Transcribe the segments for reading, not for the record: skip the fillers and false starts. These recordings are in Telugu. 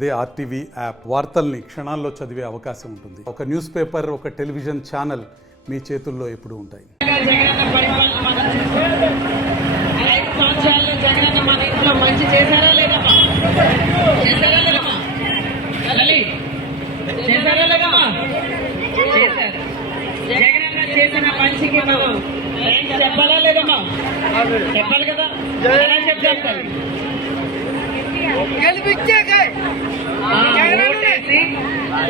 అదే ఆర్టీవీ యాప్ వార్తల్ని క్షణాల్లో చదివే అవకాశం ఉంటుంది. ఒక న్యూస్ పేపర్, ఒక టెలివిజన్ ఛానల్ మీ చేతుల్లో ఎప్పుడూ ఉంటాయి. చేసిన మనిషికి మనం చెప్పాలా లేదమ్మా? చెప్పాలి కదా. చెప్తాను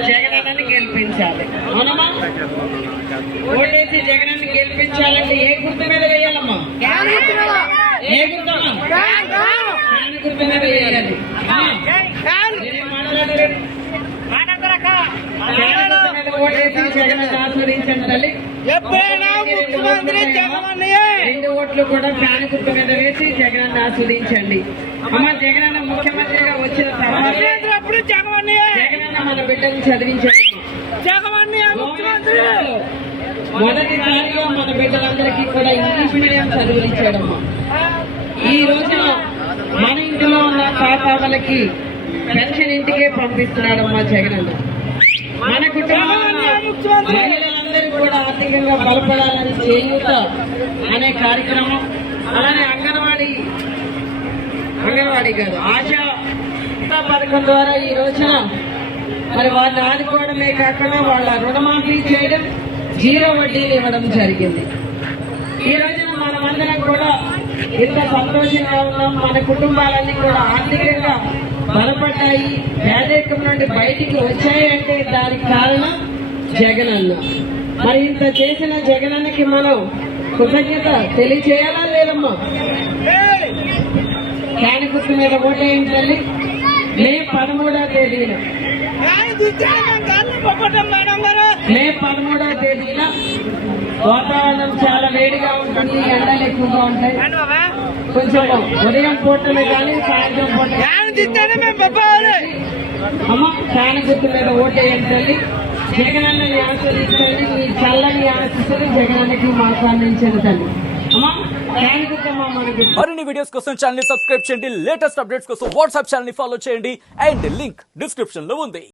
జగనన్నని గెలిపించాలి. అవునమ్మా? ఓటేసి జగనన్ని గెలిపించాలంటే ఏ గుర్తు మీద వేయాలమ్మా? ఏ గుర్తమ్మా? ఫ్యాన్ గుర్తు మీద వేయాలి. ఓటేసి జగన్ ఆస్వాదించండి తల్లి. 2 ఓట్లు కూడా ఫ్యాన్ గుర్తు మీద వేసి జగన్ ఆస్వాదించండి. అమ్మ, జగనన్న ముఖ్యమంత్రిగా వచ్చిన తర్వాత జగనన్న మన బిడ్డను చదివించండి. మొదటిసారిగా మన బిడ్డలందరికీ కూడా ఇంగ్లీష్ మీడియం చదివించాడమ్మా. ఈ రోజున మన ఇంటిలో ఉన్న పాపాలకి పెన్షన్ ఇంటికే పంపిస్తున్నాడమ్మా జగనన్న. మన కుటుంబంలో మహిళలందరూ కూడా ఆర్థికంగా బలపడాలని చేయూత అనే కార్యక్రమం, అలానే అంగన్వాడీ కాదు ఆశా పథకం ద్వారా ఈ రోజున మరి వాళ్ళని ఆదుకోవడమే కాకుండా వాళ్ళ రుణమాఫీ చేయడం, 0 వడ్డీలు ఇవ్వడం జరిగింది. ఈ రోజున మనమందరం కూడా ఇంత సంతోషంగా ఉన్నాం. మన కుటుంబాలన్నీ కూడా ఆర్థికంగా బలపడ్డాయి, పేదరికం నుండి బయటికి వచ్చాయంటే దానికి కారణం జగనన్న. మరి ఇంత చేసిన జగనన్నకి మనం కృతజ్ఞత తెలియచేయాలా లేదమ్మా? ఫ్యాన్ గుర్తు మీద ఓటేయండి తల్లి. మే 13వ తేదీన వాతావరణం చాలా వేడిగా ఉంటుంది, ఎండలు ఎక్కువగా ఉంటాయి. కొంచెం ఉదయం పూటమే కానీ సాయంత్రం పూట అమ్మ ఫ్యాన్ గుర్తు మీద ఓటేయండి తల్లి. జగనన్నని ఆస్వాదించండి. మీ చల్లని ఆశిస్తుంది జగనన్నకి మాకు అందించండి తల్లి. అమ్మా, ఫ్యాన్ గుర్తమ్మా మనకి. మరిన్ని వీడియోస్ కోసం ఛానల్ ని సబ్స్క్రైబ్ చేయండి. లేటెస్ట్ అప్డేట్స్ కోసం వాట్సాప్ ఛానల్ ని ఫాలో చేయండి. అండ్ లింక్ డిస్క్రిప్షన్ లో ఉంది.